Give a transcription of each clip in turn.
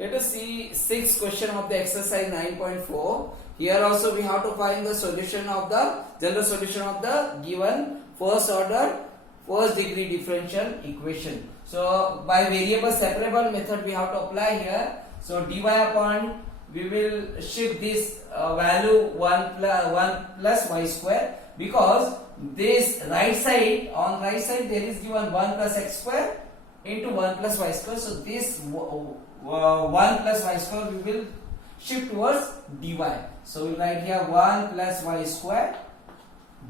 Let us see sixth question of the exercise 9.4. Here also we have to find the solution of the general solution of the given first order first degree differential equation. So by variable separable method we have to apply here. So dy upon, we will shift this value 1 plus y square, because this right side, on right side there is given 1 plus x square into 1 plus y square. So this 1 plus y square we will shift towards dy. So we write here 1 plus y square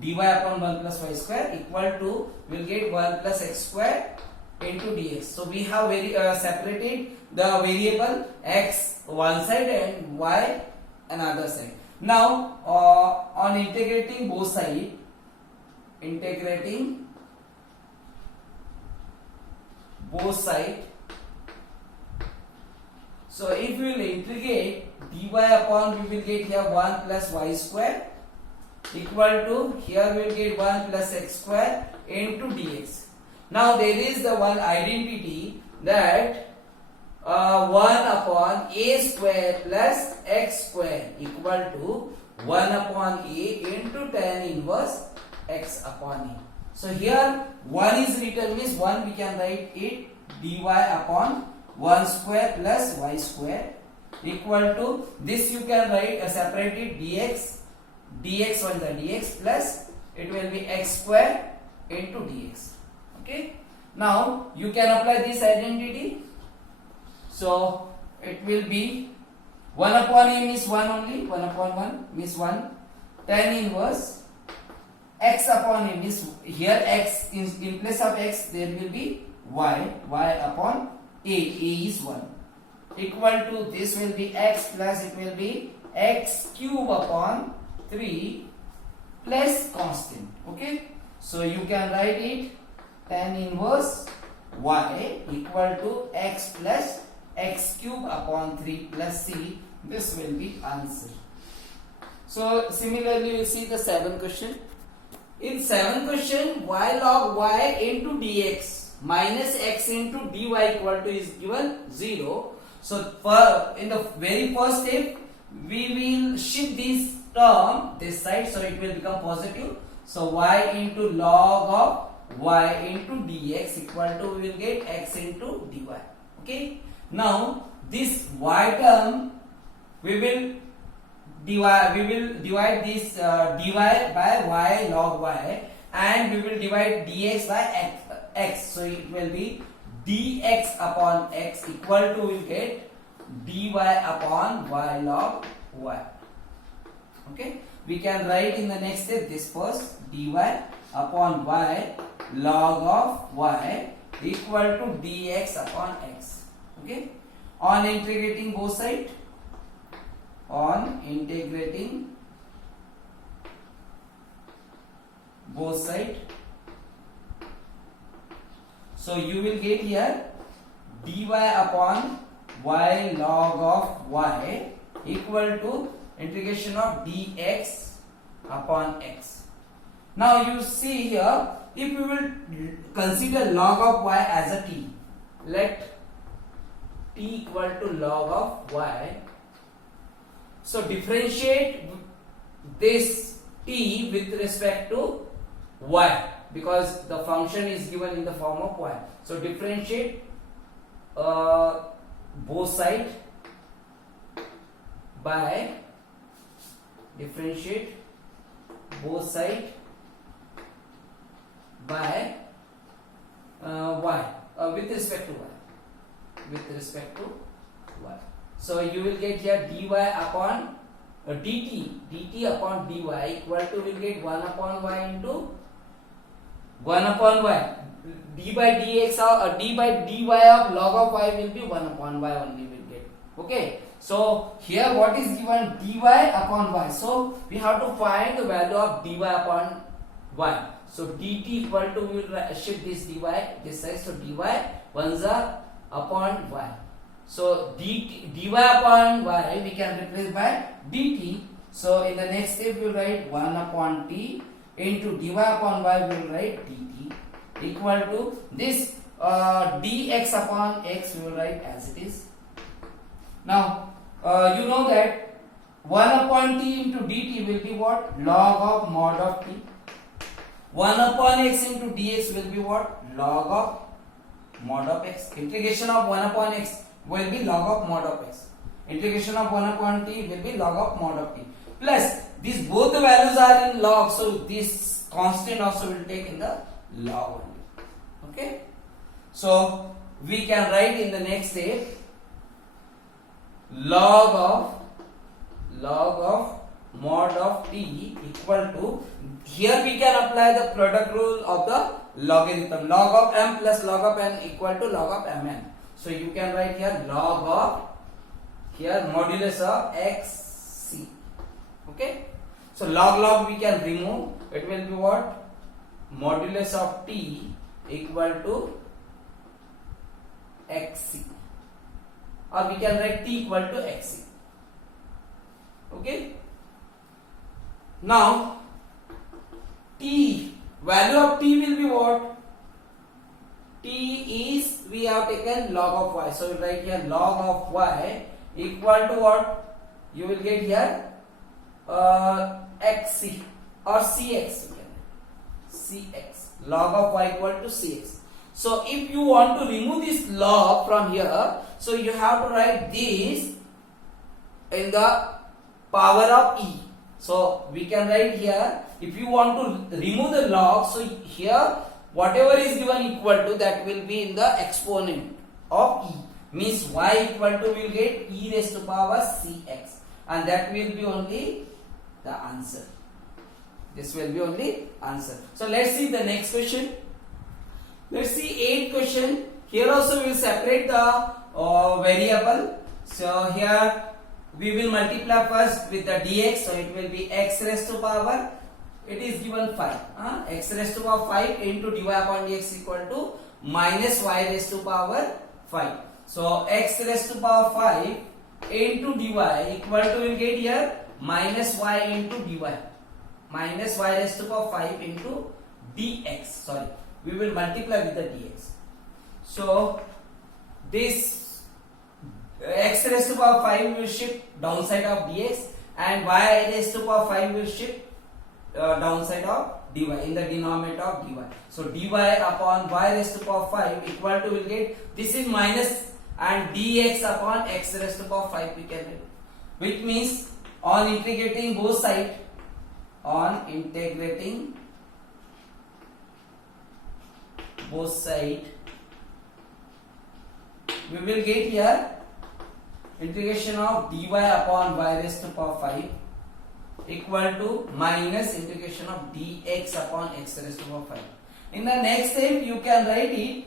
dy upon 1 plus y square equal to, we will get 1 plus x square into dx. So we have separated the variable x one side and y another side. Now on integrating both sides, so if we will integrate dy upon, we will get here 1 plus y square equal to, here we will get 1 plus x square into dx. Now there is the one identity that 1 upon a square plus x square equal to 1 upon a into tan inverse x upon a. So here 1 is written, means 1 we can write it dy upon 1 square plus y square equal to, this you can write separate it dx on the dx plus it will be x square into dx. Okay, now you can apply this identity. So it will be 1 upon a means 1 only, 1 upon 1 means 1, tan inverse x upon a means, here x in place of x there will be y upon a is 1 equal to, this will be x plus it will be x cube upon 3 plus constant. Okay, so you can write it tan inverse y equal to x plus x cube upon 3 plus c. This will be answer. So similarly we see the 7th question. In 7th question, y log y into dx minus x into dy equal to is given 0. So in the very first step we will shift this term this side, so it will become positive. So y into log of y into dx equal to, we will get x into dy. Okay, now this y term we will divide this dy by y log y, and we will divide dx by x. So it will be dx upon x equal to, we will get dy upon y log y. Okay, we can write in the next step this first, dy upon y log of y equal to dx upon x. Okay, on integrating both sides, so you will get here dy upon y log of y equal to integration of dx upon x. Now you see here, if we will consider log of y as a t, let t equal to log of y. So differentiate this t with respect to y, because the function is given in the form of y. So differentiate both sides by y with respect to y. So you will get here dy upon dt upon dy equal to, we will get 1 upon y into 1 upon y. D by dx or d by dy of log of y will be 1 upon y only will get. Okay, so here what is given, dy upon y. So we have to find the value of dy upon y. So dt equal to, we will shift this dy this side. So dy 1 upon y. So dy upon y we can replace by dt. So in the next step we will write 1 upon t into dy upon y, we will write dt equal to this dx upon x we will write as it is. Now you know that 1 upon t into dt will be what? Log of mod of t. 1 upon x into dx will be what? Log of mod of x. Integration of 1 upon x will be log of mod of x. Integration of 1 upon t will be log of mod of t. Plus these both the values are in log, so this constant also will take in the log only. Okay. So we can write in the next step log of mod of t equal to, here we can apply the product rule of the logarithm, log of m plus log of n equal to log of mn. So you can write here log of, here modulus of xc. Okay, so log we can remove, it will be what? Modulus of t equal to xc, or we can write t equal to xc. Okay, now t, value of t will be what? T is, we have taken log of y, so we write here log of y equal to what? You will get here xc or cx, cx, log of y equal to cx. So if you want to remove this log from here, so you have to write this in the power of e. So we can write here, if you want to remove the log, so here whatever is given equal to, that will be in the exponent of e, means y equal to, will get e raised to power cx, and that will be only the answer. This will be only answer. So let's see the next question. Let's see 8th question. Here also we will separate the variable. So here we will multiply first with the dx, so it will be x raised to power, it is given 5, x raised to power 5 into dy upon dx equal to minus y raised to power 5. So x raised to power 5 into dy equal to, will get here minus y into dy, minus y raised to power 5 into dx, sorry, we will multiply with the dx. So this x raised to power 5 will shift downside of dx, and y raised to power 5 will shift downside of dy in the denominator of dy. So dy upon y raised to power 5 equal to, will get, this is minus, and dx upon x raised to power 5 we can write, which means on integrating both sides, on integrating both sides, we will get here integration of dy upon y raised to power 5 equal to minus integration of dx upon x raised to power 5. In the next step you can write it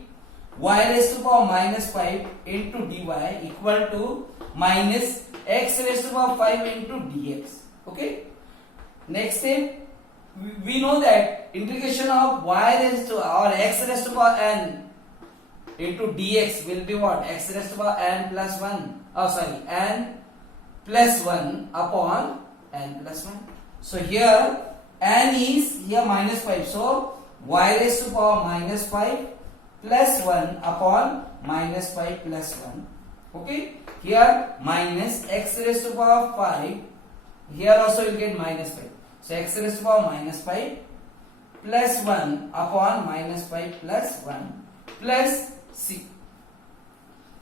y raised to power minus 5 into dy equal to minus x raised to power 5 into dx. Okay, next step, we know that integration of y raised to, or x raised to power n into dx will be what? X raised to power n plus 1, oh sorry, n plus 1 upon n plus 1. So here n is here minus 5, so y raised to power minus 5 plus 1 upon minus 5 plus 1. Okay, here minus x raised to power 5, here also will get minus 5. So x raised to power minus 5 plus 1 upon minus 5 plus 1 plus c.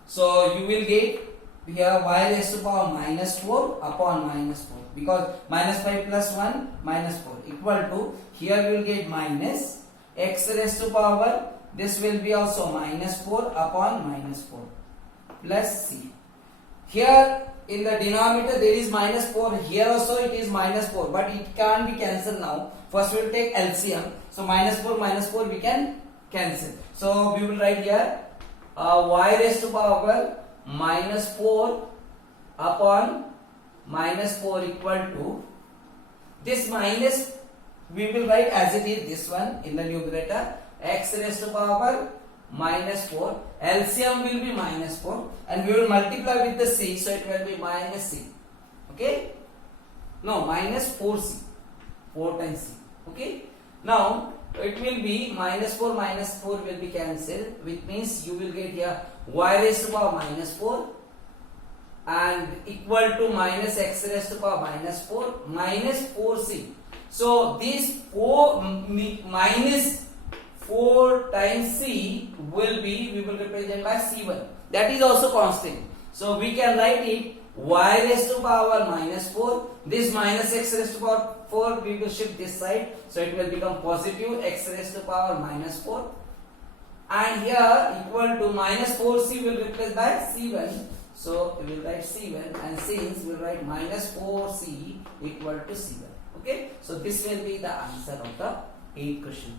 So you will get here y raised to power minus 4 upon minus 4, because minus 5 plus 1 minus 4 equal to, here we will get minus x raised to power, this will be also minus 4 upon minus 4 plus c. Here in the denominator there is minus 4, here also it is minus 4, but it can't be cancelled now. First we will take LCM, so minus 4 we can cancel. So we will write here y raised to power minus 4 upon minus 4 equal to, this minus we will write as it is, this one in the numerator, x raised to power minus 4, LCM will be minus 4, and we will multiply with the c, so it will be minus c. Okay, no, minus 4c, 4 times c. Okay, now it will be minus 4 will be cancelled, which means you will get here y raised to power minus 4 and equal to minus x raised to power minus 4 minus 4c. So this 4 minus 4 times c will be, we will represent by c1. That is also constant. So we can write it y raised to power minus 4. This minus x raised to power 4 we will shift this side. So it will become positive x raised to power minus 4. And here equal to minus 4c will replace by c1. So we will write c1, and since we will write minus 4c equal to c1. Okay. So this will be the answer of the 8th question.